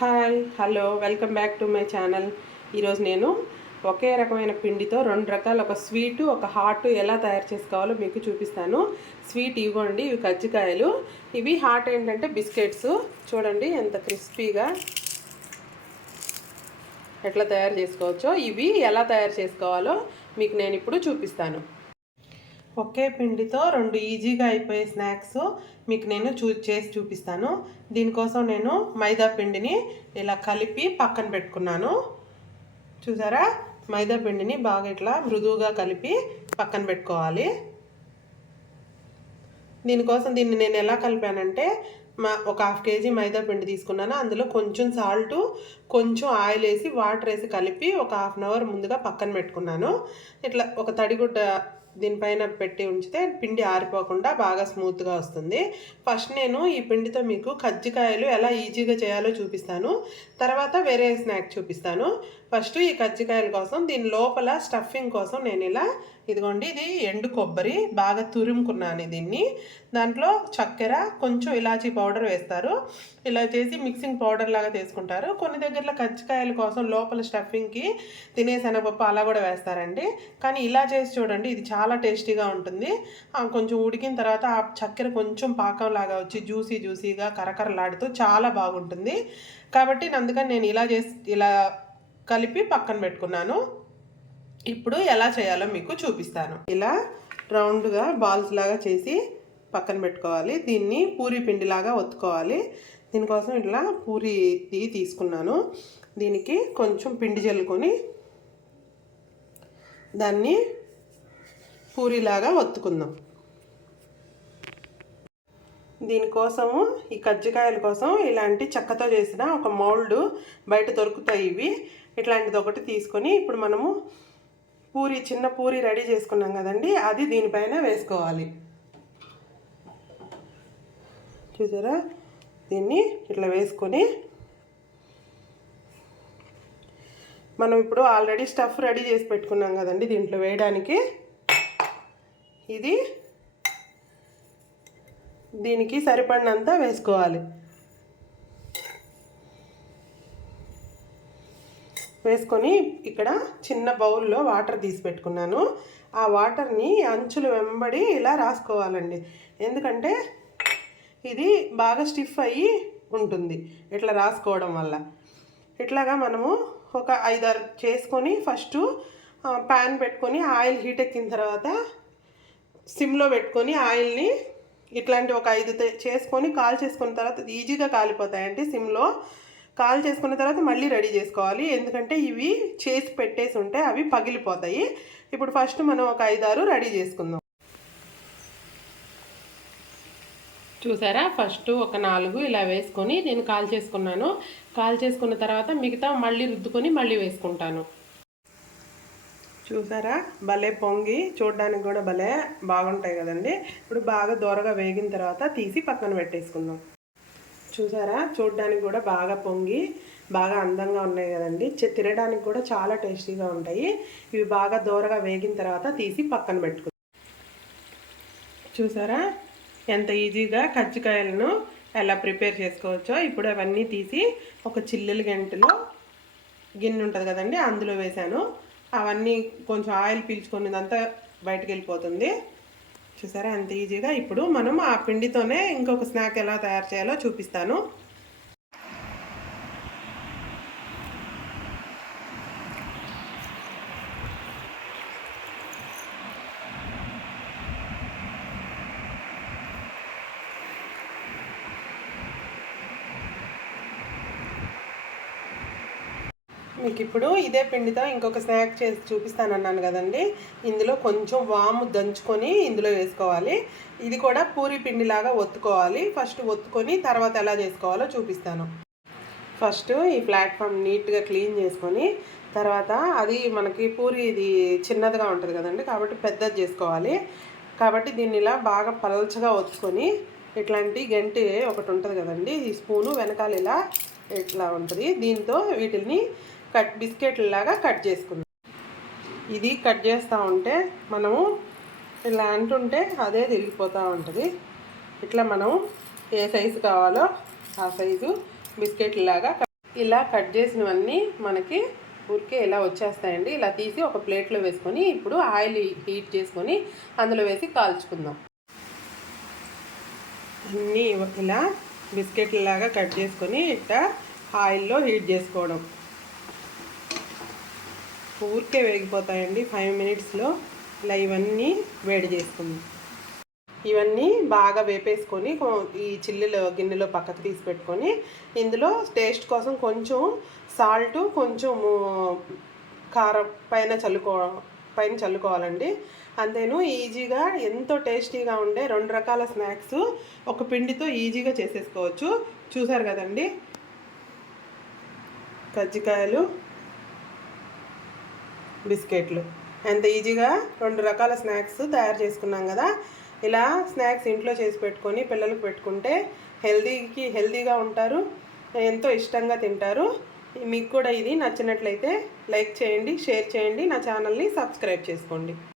Hi hello welcome back to my channel. ఈరోజు నేను ఒకే రకమైన పిండితో రెండు రకాల ఒక స్వీటు ఒక హాట్ ఎలా తయారు చేసుకోవాలో మీకు చూపిస్తాను. స్వీట్ ఇవ్వండి, ఇవి కజ్జికాయలు. ఇవి హాట్ ఏంటంటే బిస్కెట్స్. చూడండి ఎంత క్రిస్పీగా ఎట్లా తయారు చేసుకోవచ్చో. ఇవి ఎలా తయారు చేసుకోవాలో మీకు నేను ఇప్పుడు చూపిస్తాను. ఒకే పిండితో రెండు ఈజీగా అయిపోయే స్నాక్స్ మీకు నేను చేసి చూపిస్తాను. దీనికోసం నేను మైదా పిండిని ఇలా కలిపి పక్కన పెట్టుకున్నాను. చూసారా, మైదా పిండిని బాగా ఇట్లా మృదువుగా కలిపి పక్కన పెట్టుకోవాలి. దీనికోసం దీన్ని నేను ఎలా కలిపానంటే ఒక హాఫ్ కేజీ మైదా పిండి తీసుకున్నాను. అందులో కొంచెం సాల్టు, కొంచెం ఆయిల్ వేసి వాటర్ వేసి కలిపి ఒక హాఫ్ అన్ అవర్ ముందుగా పక్కన పెట్టుకున్నాను. ఇట్లా ఒక తడిగుడ్డ దీనిపైన పెట్టి ఉంచితే పిండి ఆరిపోకుండా బాగా స్మూత్గా వస్తుంది. ఫస్ట్ నేను ఈ పిండితో మీకు కజ్జికాయలు ఎలా ఈజీగా చేయాలో చూపిస్తాను. తర్వాత వేరే స్నాక్ చూపిస్తాను. ఫస్ట్ ఈ కజ్జికాయల కోసం దీని లోపల స్టఫింగ్ కోసం నేను ఇలా ఇదిగోండి, ఇది ఎండు కొబ్బరి బాగా తురుముకున్నాను. దీన్ని దాంట్లో చక్కెర, కొంచెం ఇలాచీ పౌడర్ వేస్తారు. ఇలా చేసి మిక్సింగ్ పౌడర్ లాగా తీసుకుంటారు. కొన్ని దగ్గరలో కజ్జికాయల కోసం లోపల స్టఫింగ్కి తినే శనగపప్పు అలా కూడా వేస్తారండి. కానీ ఇలా చేసి చూడండి, ఇది చాలా టేస్టీగా ఉంటుంది. కొంచెం ఉడికిన తర్వాత ఆ చక్కెర కొంచెం పాకంలాగా వచ్చి జ్యూసీగా కరకరలాడుతూ చాలా బాగుంటుంది. కాబట్టి అందుకని నేను ఇలా కలిపి పక్కన పెట్టుకున్నాను. ఇప్పుడు ఎలా చేయాలో మీకు చూపిస్తాను. ఇలా రౌండ్గా బాల్స్ లాగా చేసి పక్కన పెట్టుకోవాలి. దీన్ని పూరీ పిండిలాగా ఒత్తుకోవాలి. దీనికోసం ఇట్లా పూరీ తీసుకున్నాను. దీనికి కొంచెం పిండి జల్లుకొని దాన్ని పూరీలాగా ఒత్తుకుందాం. దీనికోసము ఈ కజ్జికాయల కోసం ఇలాంటి చెక్కతో చేసిన ఒక మౌల్డ్ బయట దొరుకుతాయి. ఇవి ఇట్లాంటిది ఒకటి తీసుకొని ఇప్పుడు మనము చిన్న పూరి రెడీ చేసుకున్నాం కదండి, అది దీనిపైన వేసుకోవాలి. చూసారా, దీన్ని ఇట్లా వేసుకొని మనం ఇప్పుడు ఆల్రెడీ స్టఫ్ రెడీ చేసి పెట్టుకున్నాం కదండి దీంట్లో వేయడానికి. ఇది దీనికి సరిపడినంత వేసుకోవాలి. వేసుకొని ఇక్కడ చిన్న బౌల్లో వాటర్ తీసి పెట్టుకున్నాను. ఆ వాటర్ని అంచులు వెంబడి ఇలా రాసుకోవాలండి. ఎందుకంటే ఇది బాగా స్టిఫ్ అయ్యి ఉంటుంది ఇట్లా రాసుకోవడం వల్ల. ఇట్లాగా మనము ఒక 5-6 చేసుకొని ఫస్ట్ ప్యాన్ పెట్టుకొని ఆయిల్ హీట్ ఎక్కిన తర్వాత సిమ్లో పెట్టుకొని ఆయిల్ని ఇట్లాంటి ఒక 5 చేసుకొని చేసుకున్న తర్వాత ఈజీగా కాలిపోతాయండి. సిమ్లో చేసుకున్న తర్వాత మళ్ళీ రెడీ చేసుకోవాలి. ఎందుకంటే ఇవి చేసి పెట్టేసి ఉంటే అవి పగిలిపోతాయి. ఇప్పుడు ఫస్ట్ మనం ఒక 5-6 రెడీ చేసుకుందాం. చూసారా, ఫస్ట్ ఒక 4 ఇలా వేసుకొని నేను చేసుకున్నాను. చేసుకున్న తర్వాత మిగతా మళ్ళీ రుద్దుకొని మళ్ళీ వేసుకుంటాను. చూసారా, భలే పొంగి చూడడానికి కూడా భలే బాగుంటాయి కదండి. ఇప్పుడు బాగా దోరగా వేగిన తర్వాత తీసి పక్కన పెట్టేసుకుందాం. చూసారా, చూడడానికి కూడా బాగా పొంగి బాగా అందంగా ఉన్నాయి కదండి. తినడానికి కూడా చాలా టేస్టీగా ఉంటాయి. ఇవి బాగా దోరగా వేగిన తర్వాత తీసి పక్కన పెట్టుకుందాం. చూసారా, ఎంత ఈజీగా కజ్జికాయలను ఎలా ప్రిపేర్ చేసుకోవచ్చో. ఇప్పుడు అవన్నీ తీసి ఒక చిల్లుల గిన్నె ఉంటుంది కదండి, అందులో వేసాను. అవన్నీ కొంచెం ఆయిల్ పీల్చుకునేదంతా బయటకు వెళ్ళిపోతుంది. చూసారా ఎంత ఈజీగా. ఇప్పుడు మనం ఆ పిండితోనే ఇంకొక స్నాక్ ఎలా తయారు చేయాలో చూపిస్తాను. మీకు ఇప్పుడు ఇదే పిండితో ఇంకొక స్నాక్ చేసి చూపిస్తానన్నాను కదండి. ఇందులో కొంచెం వాము దంచుకొని ఇందులో వేసుకోవాలి. ఇది కూడా పూరి పిండిలాగా ఒత్తుకోవాలి. ఫస్ట్ ఒత్తుకొని తర్వాత ఎలా చేసుకోవాలో చూపిస్తాను. ఫస్ట్ ఈ ప్లాట్ఫామ్ నీట్గా క్లీన్ చేసుకొని తర్వాత అది మనకి పూరి ఇది చిన్నదిగా ఉంటుంది కదండి, కాబట్టి పెద్దది చేసుకోవాలి. కాబట్టి దీన్ని ఇలా బాగా పలచగా ఒత్తుకొని ఇట్లాంటి గంటి ఒకటి ఉంటుంది కదండి, ఈ స్పూను వెనకాల ఇలా ఇట్లా ఉంటుంది. దీంతో వీటిని బిస్కెట్లలాగా కట్ చేసుకుందాం. ఇది కట్ చేస్తూ ఉంటే మనము ఇలా అంటుంటే అదే తిరిగిపోతూ ఉంటుంది. ఇట్లా మనం ఏ సైజు కావాలో ఆ సైజు బిస్కెట్లలాగా ఇలా కట్ చేసినవన్నీ మనకి ఊరికే ఇలా వచ్చేస్తాయండి. ఇలా తీసి ఒక ప్లేట్లో వేసుకొని ఇప్పుడు ఆయిల్ హీట్ చేసుకొని అందులో వేసి కాల్చుకుందాం. అన్నీ ఇలా బిస్కెట్లలాగా కట్ చేసుకొని ఇట్లా ఆయిల్లో హీట్ చేసుకోవడం. ఊరికే వేగిపోతాయండి 5 మినిట్స్లో. ఇలా ఇవన్నీ వేడి చేసుకుందాం. ఇవన్నీ బాగా వేపేసుకొని ఈ చిల్లులో గిన్నెలో పక్కకు తీసి పెట్టుకొని ఇందులో టేస్ట్ కోసం కొంచెం సాల్ట్, కొంచెం కారం పైన చల్లుకోవాలండి. అంతేను. ఈజీగా ఎంతో టేస్టీగా ఉండే 2 రకాల స్నాక్స్ ఒక పిండితో ఈజీగా చేసేసుకోవచ్చు. చూసారు కదండి, కజ్జికాయలు, బిస్కెట్లు ఎంత ఈజీగా 2 రకాల స్నాక్స్ తయారు చేసుకున్నాం కదా. ఇలా స్నాక్స్ ఇంట్లో చేసి పెట్టుకొని పిల్లలకు పెట్టుకుంటే హెల్తీగా ఉంటారు, ఎంతో ఇష్టంగా తింటారు. మీకు కూడా ఇది నచ్చినట్లయితే లైక్ చేయండి, షేర్ చేయండి, నా ఛానల్ని సబ్స్క్రైబ్ చేసుకోండి.